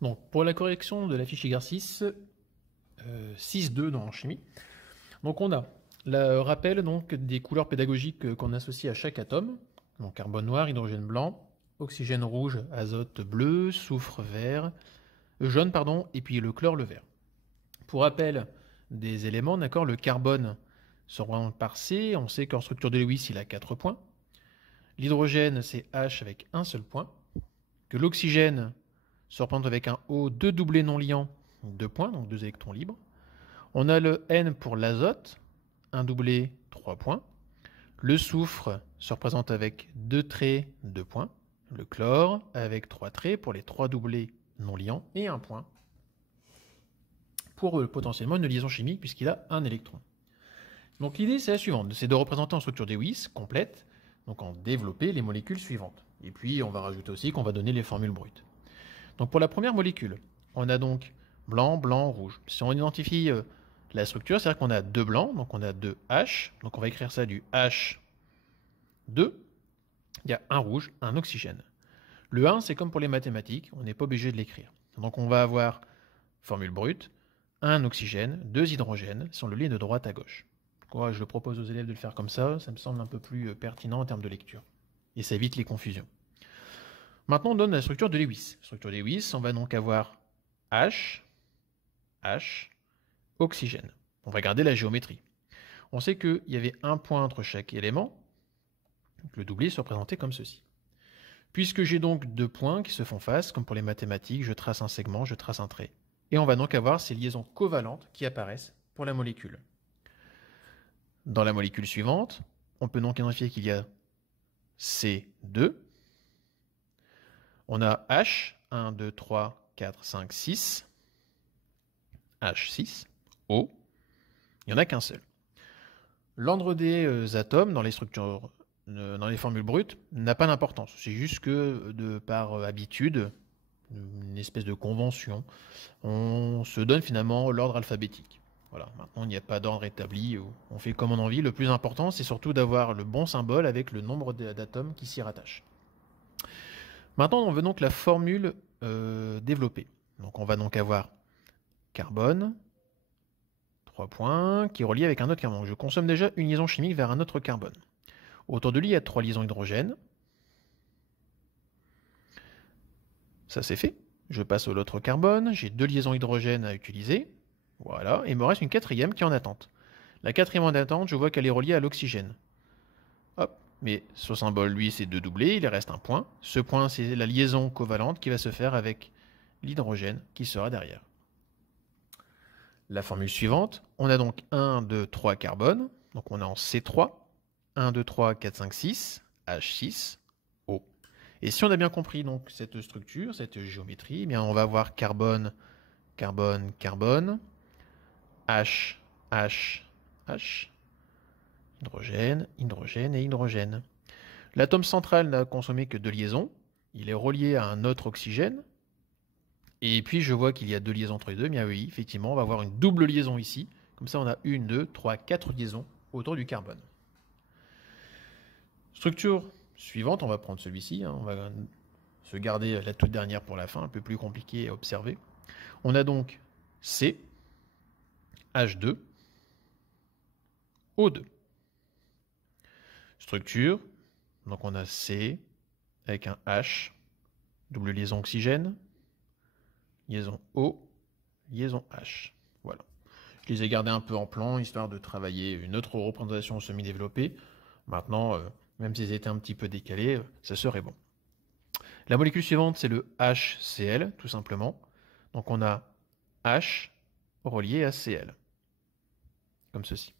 Donc, pour la correction de la fiche exercice 6.2 dans chimie, donc on a le rappel donc, des couleurs pédagogiques qu'on associe à chaque atome, donc carbone noir, hydrogène blanc, oxygène rouge, azote bleu, soufre vert, jaune, pardon, et puis le chlore le vert. Pour rappel des éléments, d'accord, le carbone se représente par C, on sait qu'en structure de Lewis il a 4 points. L'hydrogène c'est H avec un seul point, que l'oxygène se représente avec un O, 2 doublés non liants, 2 points, donc 2 électrons libres. On a le N pour l'azote, un doublé, 3 points. Le soufre se représente avec 2 traits, 2 points. Le chlore avec 3 traits pour les 3 doublés non liants et 1 point pour potentiellement une liaison chimique puisqu'il a un électron. Donc l'idée c'est la suivante, c'est de représenter en structure Lewis complète, donc en développer les molécules suivantes. Et puis on va rajouter aussi qu'on va donner les formules brutes. Donc pour la première molécule, on a donc blanc, blanc, rouge. Si on identifie la structure, c'est-à-dire qu'on a 2 blancs, donc on a 2 H, donc on va écrire ça du H2. Il y a un rouge, un oxygène. Le 1, c'est comme pour les mathématiques, on n'est pas obligé de l'écrire. Donc on va avoir formule brute, un oxygène, 2 hydrogènes, si on le lit de droite à gauche. Donc, je propose aux élèves de le faire comme ça me semble un peu plus pertinent en termes de lecture. Et ça évite les confusions. Maintenant, on donne la structure de Lewis. Structure de Lewis, on va donc avoir H, H, oxygène. On va regarder la géométrie. On sait qu'il y avait un point entre chaque élément. Donc le doublé se représentait comme ceci. Puisque j'ai donc 2 points qui se font face, comme pour les mathématiques, je trace un segment, je trace un trait. Et on va donc avoir ces liaisons covalentes qui apparaissent pour la molécule. Dans la molécule suivante, on peut donc identifier qu'il y a C2. On a H, 1, 2, 3, 4, 5, 6. H6, O. Il n'y en a qu'un seul. L'ordre des atomes dans les structures, dans les formules brutes, n'a pas d'importance. C'est juste que, par habitude, une espèce de convention, on se donne finalement l'ordre alphabétique. Voilà, maintenant il n'y a pas d'ordre établi, on fait comme on en envie. Le plus important, c'est surtout d'avoir le bon symbole avec le nombre d'atomes qui s'y rattachent. Maintenant, on veut donc la formule développée. Donc on va donc avoir carbone, 3 points, qui est relié avec un autre carbone. Je consomme déjà une liaison chimique vers un autre carbone. Autour de lui, il y a 3 liaisons hydrogène. Ça c'est fait. Je passe à l'autre carbone, j'ai 2 liaisons hydrogène à utiliser. Voilà, et il me reste une 4e qui est en attente. La 4e en attente, je vois qu'elle est reliée à l'oxygène. Hop, mais ce symbole, lui, c'est 2 doublés, il reste un point. Ce point, c'est la liaison covalente qui va se faire avec l'hydrogène qui sera derrière. La formule suivante, on a donc 1, 2, 3 carbones, donc on est en C3, 1, 2, 3, 4, 5, 6, H6, O. Et si on a bien compris donc cette structure, cette géométrie, eh bien on va avoir carbone, carbone, carbone, H, H, H, hydrogène, hydrogène et hydrogène. L'atome central n'a consommé que 2 liaisons, il est relié à un autre oxygène, et puis je vois qu'il y a 2 liaisons entre les deux, bien oui, effectivement, on va avoir une double liaison ici, comme ça on a 1, 2, 3, 4 liaisons autour du carbone. Structure suivante, on va prendre celui-ci, on va se garder la toute dernière pour la fin, un peu plus compliqué à observer. On a donc C, H2, O2. Structure, donc on a C avec un H, double liaison oxygène, liaison O, liaison H. Voilà. Je les ai gardés un peu en plan, histoire de travailler une autre représentation semi-développée. Maintenant, même s'ils étaient un petit peu décalés, ça serait bon. La molécule suivante, c'est le HCl, tout simplement. Donc on a H relié à Cl, comme ceci.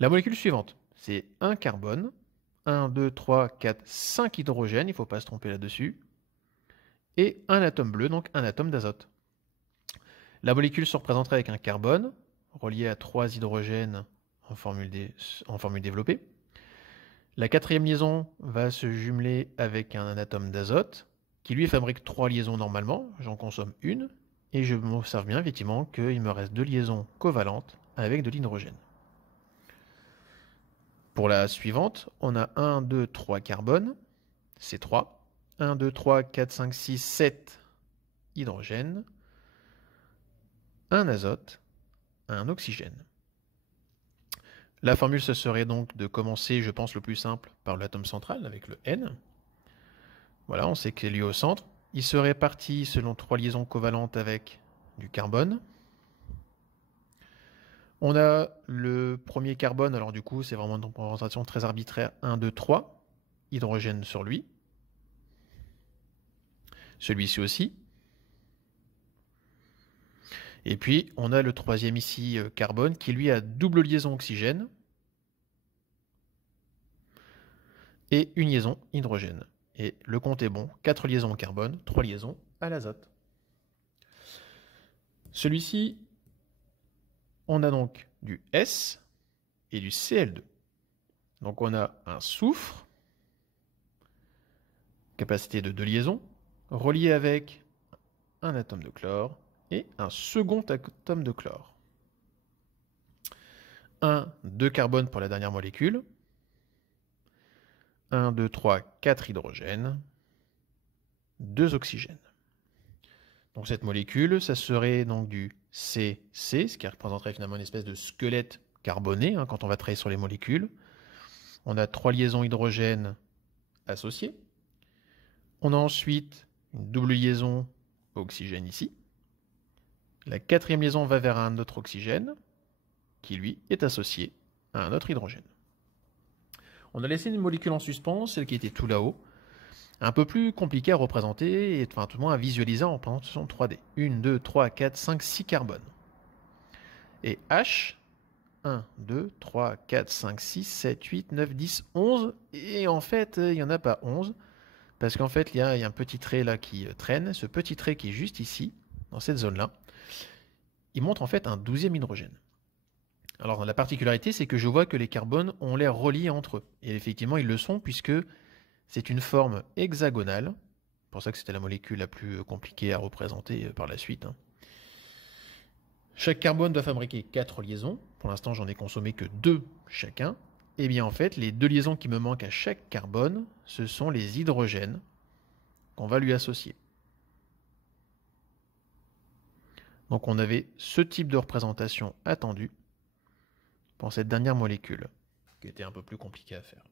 La molécule suivante, c'est un carbone, 1, 2, 3, 4, 5 hydrogènes, il ne faut pas se tromper là-dessus, et un atome bleu, donc un atome d'azote. La molécule se représenterait avec un carbone, relié à 3 hydrogènes en formule développée. La 4e liaison va se jumeler avec un atome d'azote, qui lui fabrique 3 liaisons normalement, j'en consomme une, et je m'observe bien effectivement qu'il me reste 2 liaisons covalentes avec de l'hydrogène. Pour la suivante, on a 1, 2, 3 carbones, c'est 3. 1, 2, 3, 4, 5, 6, 7 hydrogène, un azote, un oxygène. La formule, ce serait donc de commencer, je pense, le plus simple par l'atome central avec le N. Voilà, on sait qu'il est lié au centre. Il se répartit selon 3 liaisons covalentes avec du carbone. On a le premier carbone, alors du coup, c'est vraiment une représentation très arbitraire. 1, 2, 3, hydrogène sur lui. Celui-ci aussi. Et puis, on a le troisième ici, carbone, qui lui a double liaison oxygène et une liaison hydrogène. Et le compte est bon, 4 liaisons au carbone, 3 liaisons à l'azote. Celui-ci, on a donc du S et du Cl2. Donc on a un soufre, capacité de 2 liaisons, relié avec un atome de chlore et un second atome de chlore. 1, 2 carbone pour la dernière molécule. 1, 2, 3, 4 hydrogènes. 2 oxygènes. Donc cette molécule, ça serait donc du CC, ce qui représenterait finalement une espèce de squelette carboné quand on va travailler sur les molécules. On a 3 liaisons hydrogène associées. On a ensuite une double liaison oxygène ici. La quatrième liaison va vers un autre oxygène qui lui est associé à un autre hydrogène. On a laissé une molécule en suspens, celle qui était tout là-haut, un peu plus compliquée à représenter, et enfin tout le moins à visualiser en représentation 3D. 1, 2, 3, 4, 5, 6 carbones. Et H, 1, 2, 3, 4, 5, 6, 7, 8, 9, 10, 11. Et en fait, il n'y en a pas 11. Parce qu'en fait, il y a un petit trait là qui traîne. Ce petit trait qui est juste ici, dans cette zone-là, il montre en fait un 12e hydrogène. Alors la particularité, c'est que je vois que les carbones ont l'air reliés entre eux. Et effectivement, ils le sont puisque c'est une forme hexagonale. C'est pour ça que c'était la molécule la plus compliquée à représenter par la suite. Chaque carbone doit fabriquer 4 liaisons. Pour l'instant, j'en ai consommé que 2 chacun. Et bien en fait, les 2 liaisons qui me manquent à chaque carbone, ce sont les hydrogènes qu'on va lui associer. Donc on avait ce type de représentation attendue pour cette dernière molécule, qui était un peu plus compliquée à faire.